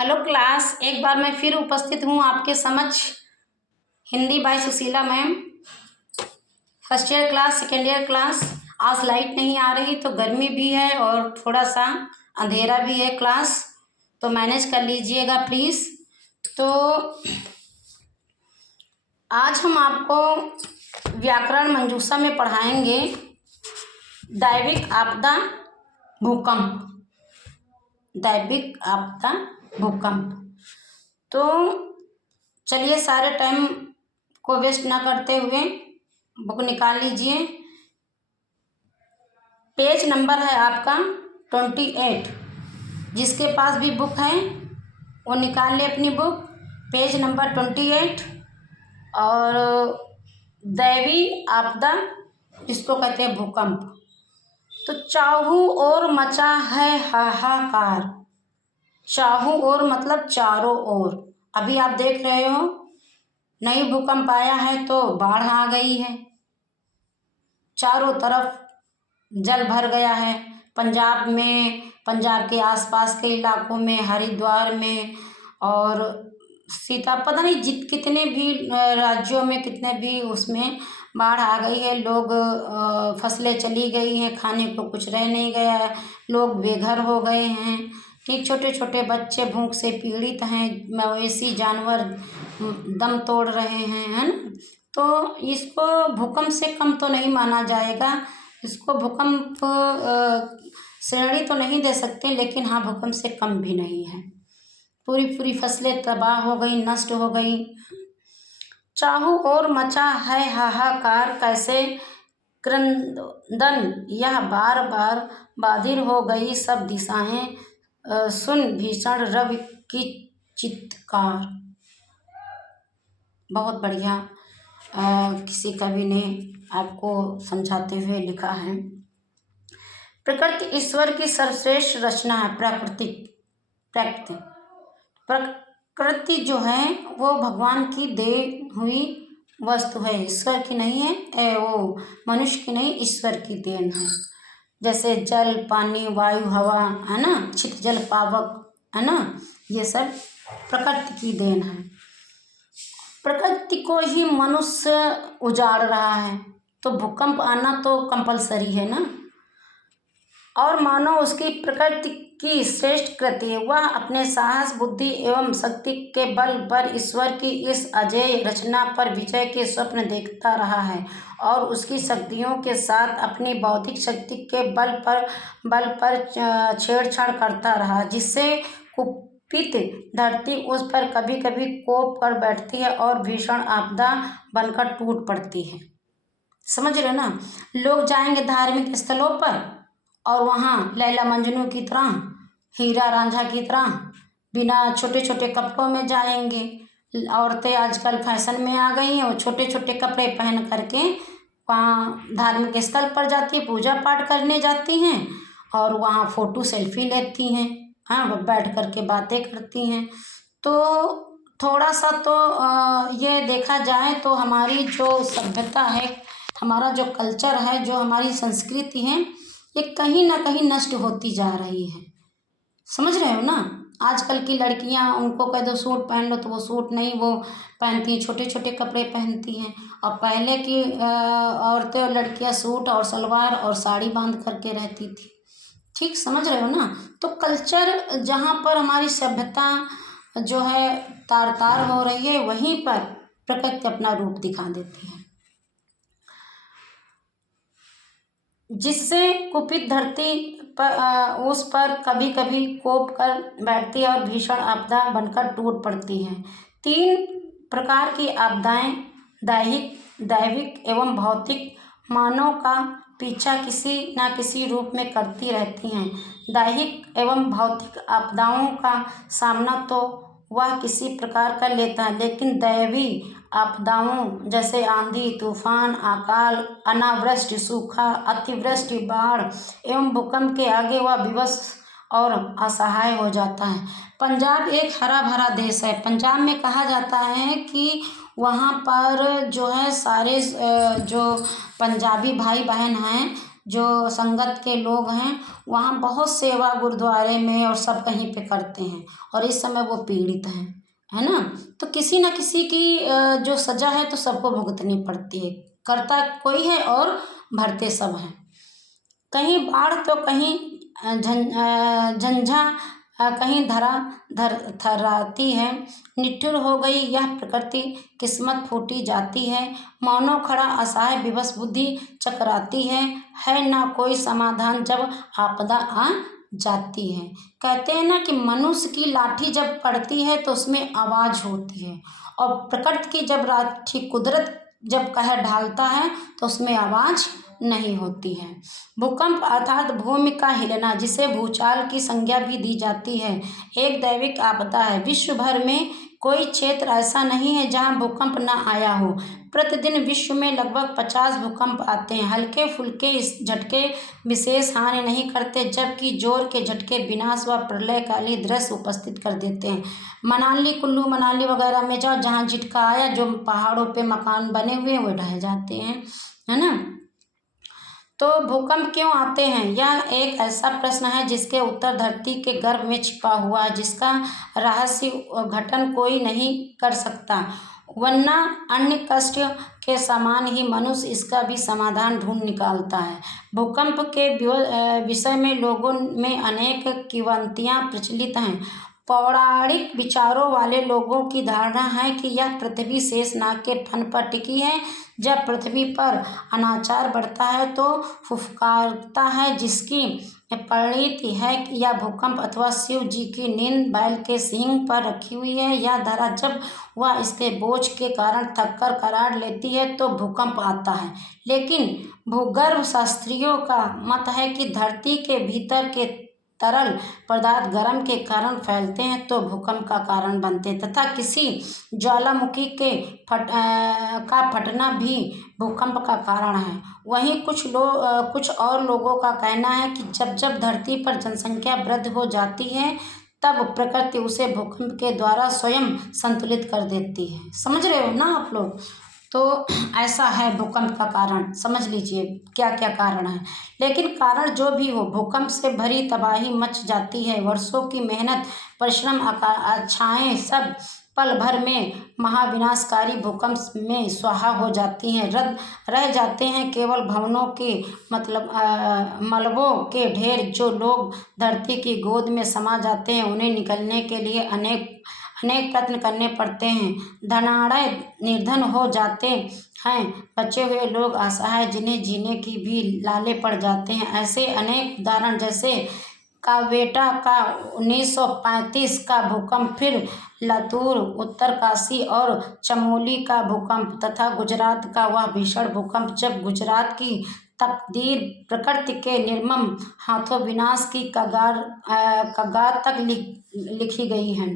Hello class, एक बार मैं फिर उपस्थित हूँ आपके समक्ष। Hindi by Sushila ma'am, first year class, second year class. आज लाइट नहीं आ रही तो गर्मी भी है और थोड़ा सा अंधेरा भी है क्लास, तो मैनेज कर लीजिएगा प्लीज़। तो आज हम आपको व्याकरण मंजूषा में पढ़ाएंगे दैविक आपदा भूकंप। दैविक आपदा भूकंप। तो चलिए, सारे टाइम को वेस्ट ना करते हुए बुक निकाल लीजिए। पेज नंबर है आपका 28। जिसके पास भी बुक है वो निकाल ले अपनी बुक। Page number 28। और दैवी आपदा जिसको कहते हैं भूकंप। तो चाहू ओर मचा है हाहाकार। चाहू ओर मतलब चारों ओर। अभी आप देख रहे हो नई भूकंप आया है तो बाढ़ आ गई है, चारों तरफ जल भर गया है। पंजाब में, पंजाब के आसपास के इलाकों में, हरिद्वार में और पता नहीं कितने भी राज्यों में, कितने भी उसमें बाढ़ आ गई है। लोग फसलें चली गई हैं, खाने को कुछ रह नहीं गया है, लोग बेघर हो गए हैं। ठीक, छोटे छोटे बच्चे भूख से पीड़ित हैं, मवेशी जानवर दम तोड़ रहे हैं, है ना। तो इसको भूकंप से कम तो नहीं माना जाएगा। इसको भूकंप श्रेणी तो नहीं दे सकते, लेकिन हाँ, भूकंप से कम भी नहीं है। पूरी पूरी फसलें तबाह हो गई, नष्ट हो गई। चाहू ओर मचा है हाहाकार, कैसे क्रंदन यह बार बार बाधिर हो गई सब दिशाएं, सुन भीषण रवि की चित्कार। बहुत बढ़िया किसी कवि ने आपको समझाते हुए लिखा है। प्रकृति ईश्वर की सर्वश्रेष्ठ रचना है। प्रकृति जो है वो भगवान की दी हुई वस्तु है, ईश्वर की नहीं है। वो मनुष्य की नहीं, ईश्वर की देन है। जैसे जल, पानी, वायु, हवा, है ना, छित जल पावक, है ना, ये सब प्रकृति की देन है। प्रकृति को ही मनुष्य उजाड़ रहा है, तो भूकंप आना तो कंपलसरी है ना। और मानो उसकी प्रकृति की श्रेष्ठ कृति, वह अपने साहस, बुद्धि एवं शक्ति के बल पर ईश्वर की इस अजेय रचना पर विजय के स्वप्न देखता रहा है और उसकी शक्तियों के साथ अपनी बौद्धिक शक्ति के बल पर छेड़छाड़ करता रहा, जिससे कुपित धरती उस पर कभी कभी कोप कर बैठती है और भीषण आपदा बनकर टूट पड़ती है। समझ रहे हो ना। लोग जाएंगे धार्मिक स्थलों पर और वहाँ लैला मजनू की तरह, हीरा रांझा की तरह बिना छोटे छोटे कपड़ों में जाएंगे। औरतें आजकल फैशन में आ गई हैं, वो छोटे छोटे कपड़े पहन करके वहाँ धार्मिक स्थल पर जाती है, पूजा पाठ करने जाती हैं और वहाँ फ़ोटो सेल्फी लेती हैं। हाँ, वो बैठ करके बातें करती हैं। तो थोड़ा सा तो ये देखा जाए तो हमारी जो सभ्यता है, हमारा जो कल्चर है, जो हमारी संस्कृति है, ये कहीं ना कहीं नष्ट होती जा रही है। समझ रहे हो ना। आजकल की लड़कियां, उनको कह दो सूट पहन लो तो वो सूट नहीं वो पहनती हैं, छोटे छोटे कपड़े पहनती हैं। और पहले की औरतें और लड़कियां सूट और सलवार और साड़ी बांध करके रहती थी। ठीक, समझ रहे हो ना। तो कल्चर जहाँ पर हमारी सभ्यता जो है तार तार हो रही है, वहीं पर प्रकृति अपना रूप दिखा देती है, जिससे कुपित धरती पर उस पर कभी कभी कोप कर बैठती है और भीषण आपदा बनकर टूट पड़ती है। 3 प्रकार की आपदाएं दैविक एवं भौतिक मानव का पीछा किसी न किसी रूप में करती रहती हैं। दैहिक एवं भौतिक आपदाओं का सामना तो वह किसी प्रकार कर लेता है, लेकिन दैवी आपदाओं जैसे आंधी, तूफान, अकाल, अनावृष्टि, सूखा, अतिवृष्टि, बाढ़ एवं भूकंप के आगे वह विवश और असहाय हो जाता है। पंजाब एक हरा भरा देश है। पंजाब में कहा जाता है कि वहाँ पर जो है सारे जो पंजाबी भाई बहन हैं, जो संगत के लोग हैं वहाँ बहुत सेवा गुरुद्वारे में और सब कहीं पे करते हैं, और इस समय वो पीड़ित हैं, है ना। तो किसी न किसी की जो सजा है तो सबको भुगतनी पड़ती है, करता कोई है और भरते सब हैं। कहीं बाढ़ तो कहीं झंझा, कहीं धरा धर थर्राती है। निठुर हो गई यह प्रकृति, किस्मत फूटी जाती है। मौनो खड़ा असहाय विवश बुद्धि चकराती है ना कोई समाधान जब आपदा आ जाती है। कहते हैं ना कि मनुष्य की लाठी जब पड़ती है तो उसमें आवाज होती है, और प्रकृति की जब लाठी कुदरत जब कहर ढालता है तो उसमें आवाज नहीं होती है। भूकंप अर्थात भूमि का हिलना, जिसे भूचाल की संज्ञा भी दी जाती है, एक दैविक आपदा है। विश्व भर में कोई क्षेत्र ऐसा नहीं है जहां भूकंप न आया हो। प्रतिदिन विश्व में लगभग 50 भूकंप आते हैं। हल्के फुल्के इस झटके विशेष हानि नहीं करते, जबकि जोर के झटके विनाश व प्रलयकाली दृश्य उपस्थित कर देते हैं। मनाली, कुल्लू मनाली वगैरह में जाओ, जहाँ झटका आया, जो पहाड़ों पे मकान बने हुए हैं वो ढह जाते हैं, है ना। तो भूकंप क्यों आते हैं, यह एक ऐसा प्रश्न है जिसके उत्तर धरती के गर्भ में छिपा हुआ है, जिसका रहस्य घटन कोई नहीं कर सकता, वरना अन्य कष्ट के समान ही मनुष्य इसका भी समाधान ढूंढ निकालता है। भूकंप के विषय में लोगों में अनेक किंवदंतियां प्रचलित हैं। पौराणिक विचारों वाले लोगों की धारणा है कि यह पृथ्वी शेषनाग के फन पर टिकी है। जब पृथ्वी पर अनाचार बढ़ता है तो फुफकारता है, जिसकी परिणति है कि यह भूकंप अथवा शिव जी की नींद बैल के सींग पर रखी हुई है। यह धरा जब वह इसके बोझ के कारण थककर करार लेती है तो भूकंप आता है। लेकिन भूगर्भ शास्त्रियों का मत है कि धरती के भीतर के तरल पदार्थ गर्म के कारण फैलते हैं तो भूकंप का कारण बनते हैं, तथा किसी ज्वालामुखी के फटना भी भूकंप का कारण है। वहीं कुछ और लोगों का कहना है कि जब जब धरती पर जनसंख्या वृद्धि हो जाती है तब प्रकृति उसे भूकंप के द्वारा स्वयं संतुलित कर देती है। समझ रहे हो ना आप लोग। तो ऐसा है भूकंप का कारण, समझ लीजिए क्या क्या कारण है। लेकिन कारण जो भी हो, भूकंप से भरी तबाही मच जाती है। वर्षों की मेहनत, परिश्रम, आशाएं सब पल भर में महाविनाशकारी भूकंप में स्वाहा हो जाती हैं। रह जाते हैं केवल भवनों के मलबों के ढेर। जो लोग धरती की गोद में समा जाते हैं उन्हें निकलने के लिए अनेक प्रयत्न करने पड़ते हैं। धनाढ़ निर्धन हो जाते हैं, बचे हुए लोग असहाय, जिन्हें जीने की भी लाले पड़ जाते हैं। ऐसे अनेक उदाहरण, जैसे कावेटा का 1935 का भूकंप, फिर लातूर, उत्तरकाशी और चमोली का भूकंप, तथा गुजरात का वह भीषण भूकंप जब गुजरात की तकदीर प्रकृति के निर्मम हाथों विनाश की कगार तक लिखी गई है।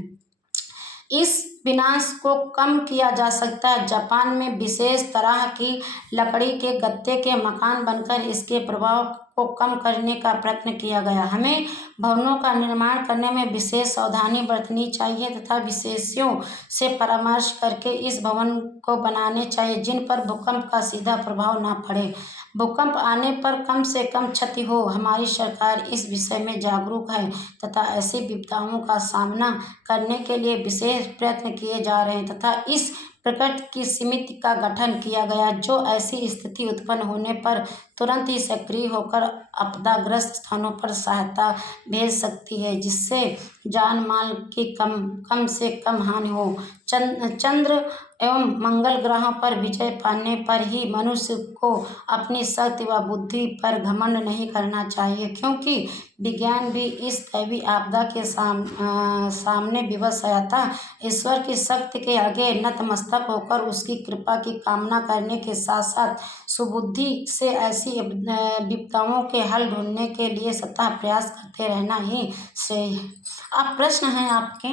इस विनाश को कम किया जा सकता है। जापान में विशेष तरह की लकड़ी के गत्ते के मकान बनकर इसके प्रभाव को कम करने का प्रयत्न किया गया। हमें भवनों का निर्माण करने में विशेष सावधानी बरतनी चाहिए तथा विशेषज्ञों से परामर्श करके इस भवन को बनाने चाहिए जिन पर भूकंप का सीधा प्रभाव न पड़े। भूकंप आने पर कम से कम क्षति हो, हमारी सरकार इस विषय में जागरूक है तथा ऐसी विपदाओं का सामना करने के लिए विशेष प्रयत्न किए जा रहे हैं तथा इस प्रकृति की समिति का गठन किया गया जो ऐसी स्थिति उत्पन्न होने पर तुरंत ही सक्रिय होकर आपदाग्रस्त स्थानों पर सहायता भेज सकती है, जिससे जान माल की कम से कम हानि हो। चंद्र एवं मंगल ग्रहों पर विजय पाने पर ही मनुष्य को अपनी शक्ति व बुद्धि पर घमंड नहीं करना चाहिए, क्योंकि विज्ञान भी इस दैवी आपदा के सामने विवश है। अतः ईश्वर की शक्ति के आगे नतमस्तक होकर उसकी कृपा की कामना करने के साथ साथ सुबुद्धि से ऐसी विपदाओं के हल ढूंढने के लिए सतत प्रयास करते रहना ही श्रेय है। अब प्रश्न है आपके,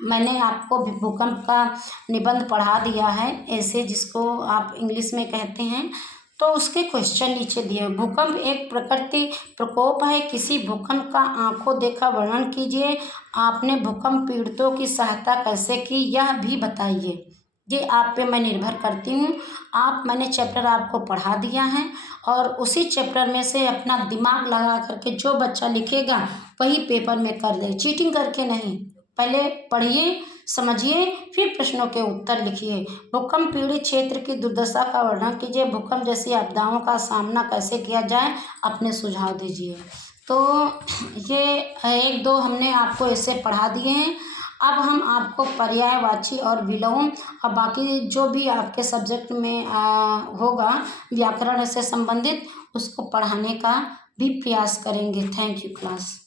मैंने आपको भूकंप का निबंध पढ़ा दिया है, ऐसे जिसको आप इंग्लिश में कहते हैं, तो उसके क्वेश्चन नीचे दिए। भूकंप एक प्रकृति प्रकोप है। किसी भूकंप का आंखों देखा वर्णन कीजिए। आपने भूकंप पीड़ितों की सहायता कैसे की, यह भी बताइए। ये आप पे मैं निर्भर करती हूँ। मैंने चैप्टर आपको पढ़ा दिया है और उसी चैप्टर में से अपना दिमाग लगा करके जो बच्चा लिखेगा वही पेपर में कर दे, चीटिंग करके नहीं। पहले पढ़िए, समझिए, फिर प्रश्नों के उत्तर लिखिए। भूकंप पीड़ित क्षेत्र की दुर्दशा का वर्णन कीजिए। भूकंप जैसी आपदाओं का सामना कैसे किया जाए, अपने सुझाव दीजिए। तो ये एक दो हमने आपको ऐसे पढ़ा दिए हैं। अब हम आपको पर्यायवाची और विलोम और बाकी जो भी आपके सब्जेक्ट में होगा व्याकरण से संबंधित, उसको पढ़ाने का भी प्रयास करेंगे। Thank you class.